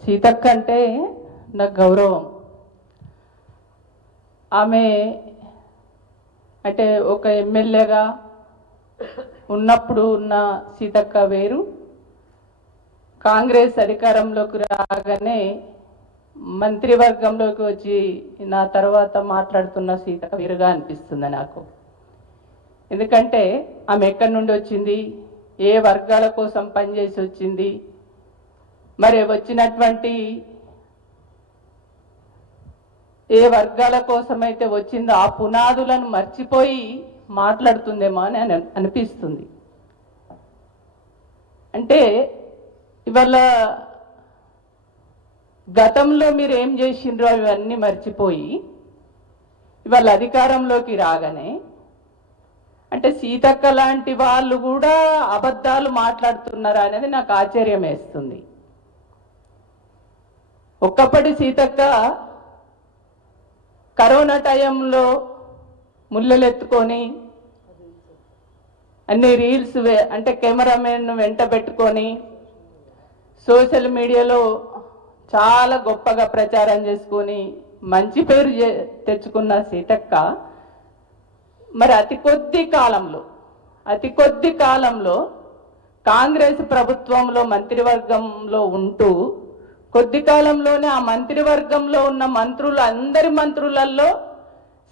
సీతక్క అంటే నాకు గౌరవం. ఆమె అంటే ఒక ఎమ్మెల్యేగా ఉన్నప్పుడు ఉన్న సీతక్క వేరు, కాంగ్రెస్ అధికారంలోకి రాగానే మంత్రివర్గంలోకి వచ్చి నా తర్వాత మాట్లాడుతున్న సీతక్క వేరుగా అనిపిస్తుంది నాకు. ఎందుకంటే ఆమె ఎక్కడి నుండి వచ్చింది, ఏ వర్గాల కోసం పనిచేసి వచ్చింది, మరి వచ్చినటువంటి ఏ వర్గాల కోసమైతే వచ్చిందో ఆ పునాదులను మర్చిపోయి మాట్లాడుతుందేమో అని అనిపిస్తుంది. అంటే ఇవాళ గతంలో మీరు ఏం చేసిండ్రో అవన్నీ మర్చిపోయి ఇవాళ అధికారంలోకి రాగానే అంటే సీతక్క లాంటి వాళ్ళు కూడా అబద్ధాలు మాట్లాడుతున్నారా అనేది నాకు ఆశ్చర్యం వేస్తుంది. ఒక్కప్పటి సీతక్క కరోనా టైంలో ముళ్ళెత్తుకొని అన్ని రీల్స్ అంటే కెమెరామెన్ వెంట పెట్టుకొని సోషల్ మీడియాలో చాలా గొప్పగా ప్రచారం చేసుకొని మంచి పేరు తెచ్చుకున్న సీతక్క మరి అతి కొద్ది కాలంలో కాంగ్రెస్ ప్రభుత్వంలో మంత్రివర్గంలో ఉంటూ కొద్ది కాలంలోనే ఆ మంత్రివర్గంలో ఉన్న అందరి మంత్రులలో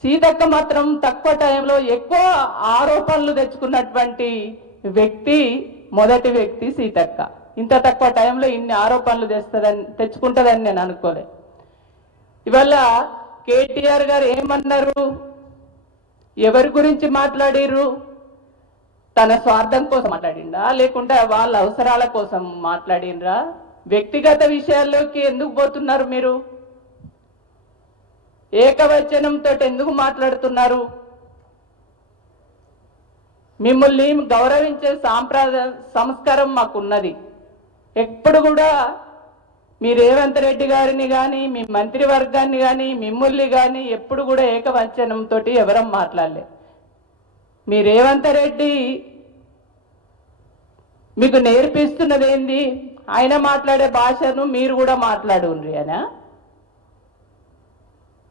సీతక్క మాత్రం తక్కువ టైంలో ఎక్కువ ఆరోపణలు తెచ్చుకున్నటువంటి మొదటి వ్యక్తి సీతక్క. ఇంత తక్కువ టైంలో ఇన్ని ఆరోపణలు తెచ్చుకుంటుందని నేను అనుకోలే. ఇవాళ కేటీఆర్ గారు ఏమన్నారు, ఎవరి గురించి మాట్లాడిర్రు? తన స్వార్థం కోసం మాట్లాడిండ్రా లేకుంటే వాళ్ళ అవసరాల కోసం మాట్లాడిండ్రా? వ్యక్తిగత విషయాల్లోకి ఎందుకు పోతున్నారు? మీరు ఏకవచనంతో ఎందుకు మాట్లాడుతున్నారు? మిమ్మల్ని గౌరవించే సంస్కారం మాకున్నది. ఎప్పుడు కూడా మీ రేవంత్ రెడ్డి గారిని కానీ మీ మంత్రివర్గాన్ని కానీ మిమ్మల్ని కానీ ఎప్పుడు కూడా ఏకవచనంతో ఎవరం మాట్లాడలే. మీ రేవంత్ రెడ్డి మీకు నేర్పిస్తున్నది ఏంది? ఆయన మాట్లాడే భాషను మీరు కూడా మాట్లాడుండ్రి అనా?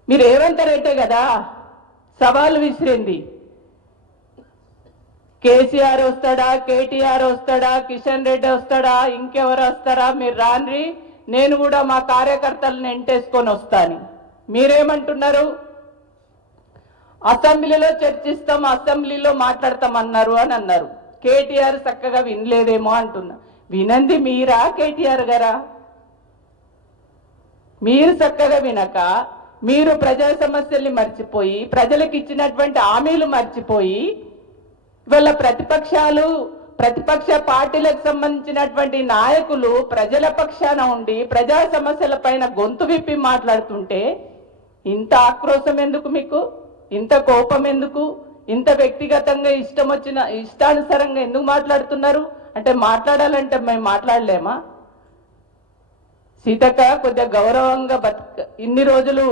మీరు రేవంత్ రెడ్డే కదా సవాలు విసిరింది. కేసీఆర్ వస్తాడా, కేటీఆర్ వస్తాడా, కిషన్ రెడ్డి వస్తాడా, ఇంకెవరు వస్తారా? మీరు రాన్రి, నేను కూడా మా కార్యకర్తలను ఎంటేసుకొని వస్తాను. మీరేమంటున్నారు? అసెంబ్లీలో చర్చిస్తాం, అసెంబ్లీలో మాట్లాడతామన్నారు అని అన్నారు. కేటీఆర్ చక్కగా వినలేదేమో అంటున్నా. వినంది మీరా కేటీఆర్ గారా? మీరు చక్కగా వినక మీరు ప్రజా సమస్యల్ని మర్చిపోయి ప్రజలకు ఇచ్చినటువంటి హామీలు మర్చిపోయి ఇవాళ ప్రతిపక్ష పార్టీలకు సంబంధించినటువంటి నాయకులు ప్రజల పక్షాన ఉండి ప్రజా సమస్యల పైన గొంతు విప్పి మాట్లాడుతుంటే ఇంత ఆక్రోశం ఎందుకు మీకు? ఇంత కోపం ఎందుకు? ఇంత వ్యక్తిగతంగా ఇష్టానుసారంగా ఎందుకు మాట్లాడుతున్నారు? అంటే మాట్లాడాలంటే మేము మాట్లాడలేమా? సీతక్క కొద్దిగా గౌరవంగా ఇన్ని రోజులు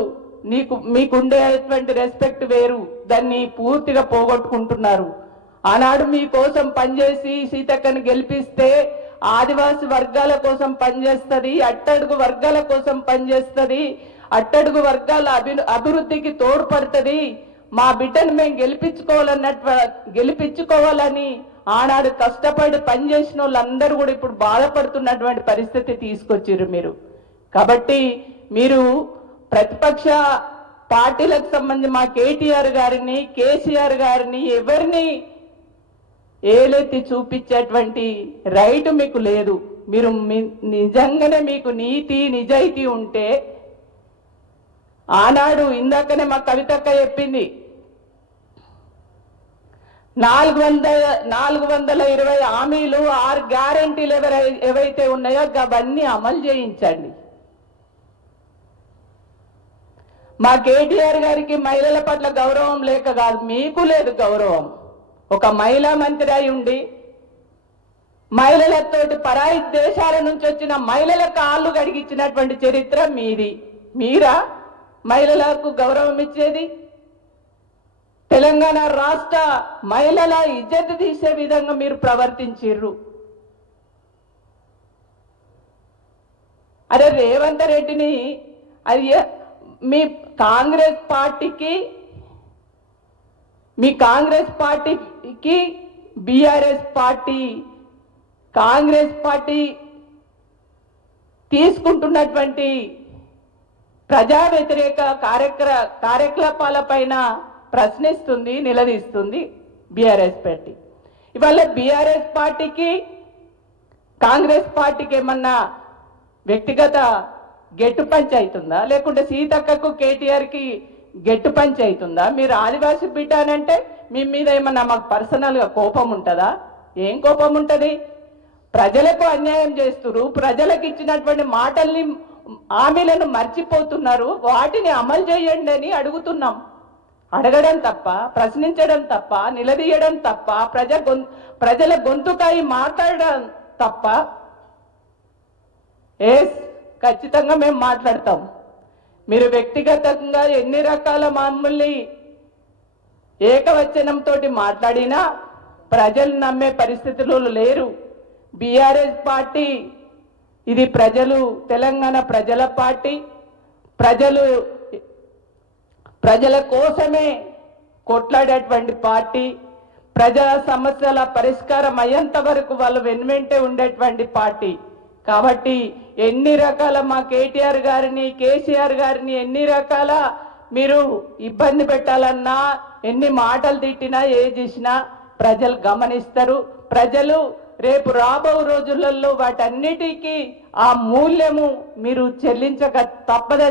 మీకుండేటువంటి రెస్పెక్ట్ వేరు, దాన్ని పూర్తిగా పోగొట్టుకుంటున్నారు. ఆనాడు మీకోసం పనిచేసి సీతక్కని గెలిపిస్తే ఆదివాసి వర్గాల కోసం పనిచేస్తుంది, అట్టడుగు వర్గాల కోసం పనిచేస్తుంది, అట్టడుగు వర్గాల అభివృద్ధికి తోడ్పడుతుంది, మా బిడ్డను మేము గెలిపించుకోవాలని ఆనాడు కష్టపడి పనిచేసిన వాళ్ళందరూ కూడా ఇప్పుడు బాధపడుతున్నటువంటి పరిస్థితి తీసుకొచ్చారు మీరు. కాబట్టి మీరు ప్రతిపక్ష పార్టీలకు సంబంధించి మా కేటీఆర్ గారిని, కేసీఆర్ గారిని ఎవరిని ఏలెత్తి చూపించేటువంటి రైట్ మీకు లేదు. మీరు నిజంగానే మీకు నీతి నిజాయితీ ఉంటే ఆనాడు ఇందాకనే మా కవితక్క చెప్పింది 420 హామీలు 6 గ్యారంటీలు ఏవైతే ఉన్నాయో అవన్నీ అమలు చేయించండి. మా కేటీఆర్ గారికి మహిళల పట్ల గౌరవం లేక కాదు, మీకు లేదు గౌరవం. ఒక మహిళా మంత్రి అయి ఉండి మహిళలతోటి పరాయి దేశాల నుంచి వచ్చిన మహిళల కాళ్ళు కడిగించినటువంటి చరిత్ర మీది. మీరా మహిళలకు గౌరవం ఇచ్చేది? తెలంగాణ రాష్ట్ర మహిళల ఇజ్జత్ తీసే విధంగా మీరు ప్రవర్తించారు. అరే రేవంత్ రెడ్డిని అది మీ కాంగ్రెస్ పార్టీకి బీఆర్ఎస్ పార్టీ కాంగ్రెస్ పార్టీ తీసుకుంటున్నటువంటి ప్రజా వ్యతిరేక కార్యకలాపాలపైన ప్రశ్నిస్తుంది, నిలదీస్తుంది బీఆర్ఎస్ పార్టీ. ఇవాళ బీఆర్ఎస్ పార్టీకి కాంగ్రెస్ పార్టీకి ఏమన్నా వ్యక్తిగత గెట్టు పంచి అవుతుందా, లేకుంటే సీతక్కకు కేటీఆర్కి గెట్టు పంచి అవుతుందా? మీరు ఆదివాసీ బిడ్డ అంటే మీ మీద ఏమన్నా మాకు పర్సనల్గా కోపం ఉంటుందా? ఏం కోపం ఉంటుంది? ప్రజలకు అన్యాయం చేస్తున్నారు, ప్రజలకు ఇచ్చినటువంటి మాటల్ని హామీలను మర్చిపోతున్నారు, వాటిని అమలు చేయండి అని అడుగుతున్నాం. అడగడం తప్ప, ప్రశ్నించడం తప్ప, నిలదీయడం తప్ప, ప్రజల గొంతుకాయి మాట్లాడడం తప్ప. ఖచ్చితంగా మేము మాట్లాడతాం. మీరు వ్యక్తిగతంగా ఎన్ని రకాల మమ్మల్ని ఏకవచనంతో మాట్లాడినా ప్రజలు నమ్మే పరిస్థితులు లేరు. బీఆర్ఎస్ పార్టీ ఇది తెలంగాణ ప్రజల పార్టీ. ప్రజల కోసమే కొట్లాడేటువంటి పార్టీ. ప్రజా సమస్యల పరిష్కారం అయ్యేంత వరకు వాళ్ళు వెన్నంటే ఉండేటువంటి పార్టీ. కాబట్టి ఎన్ని రకాల మా కేటీఆర్ గారిని, కేసీఆర్ గారిని ఎన్ని రకాల మీరు ఇబ్బంది పెట్టాలన్నా, ఎన్ని మాటలు తిట్టినా, ఏ చేసినా ప్రజలు గమనిస్తారు. ప్రజలు రేపు రాబో రోజులలో వాటన్నిటికీ ఆ మూల్యము మీరు చెల్లించక తప్పదని